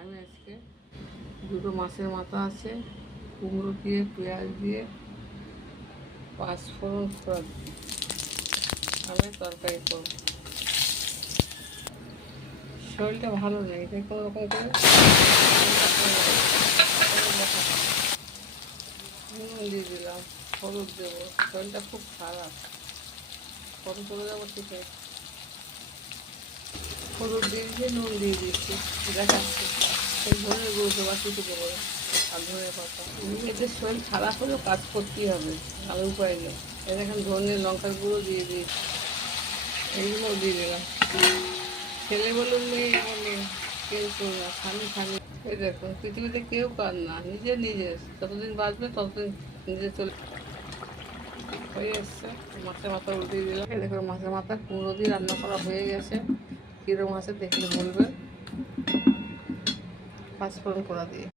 আমি আজকে দুটো মাছের মাথা আছে, কুমড়ো দিয়ে পেঁয়াজ দিয়ে পাঁচফোড়ন ফোড়ন দিয়ে আমি তরকারি করব। শরীরটা ভালো নেই, তাই কোনো রকম করে নুন দিয়ে দিলাম, হলুদ দেবো। শরীরটা খুব খারাপ, কখন চলে যাবো ঠিক আছে। হলুদ দিয়ে দিয়েছি, নুন দিয়ে দিচ্ছি, দেখাচ্ছি। সেই ধরে গুঁড়ো বা কিছু দেবো আর ধরে পাতা। নিজেদের শরীর খারাপ হলেও কাজ করতেই হবে, আর উপায় নেই। এখন ধনে লঙ্কার গুঁড়ো দিয়ে দিয়েছি, এইগুলোও দিয়ে দিলাম। ছেলে বলুন মেয়ে বলুন কেউ কেউ না, স্বামী স্বামী। এই দেখুন, পৃথিবীতে কেউ কার না, নিজের যতদিন বাঁচবে ততদিন নিজে চলে। হয়ে এসছে, মাছের মাথা উল্টিয়ে দিলাম। এই দেখুন, মাছের মাথা কুমড়ো দিয়ে রান্না করা হয়ে গেছে। কিরম আছে দেখলে বলবেন, পাঁচফোড়ন করা দিয়ে।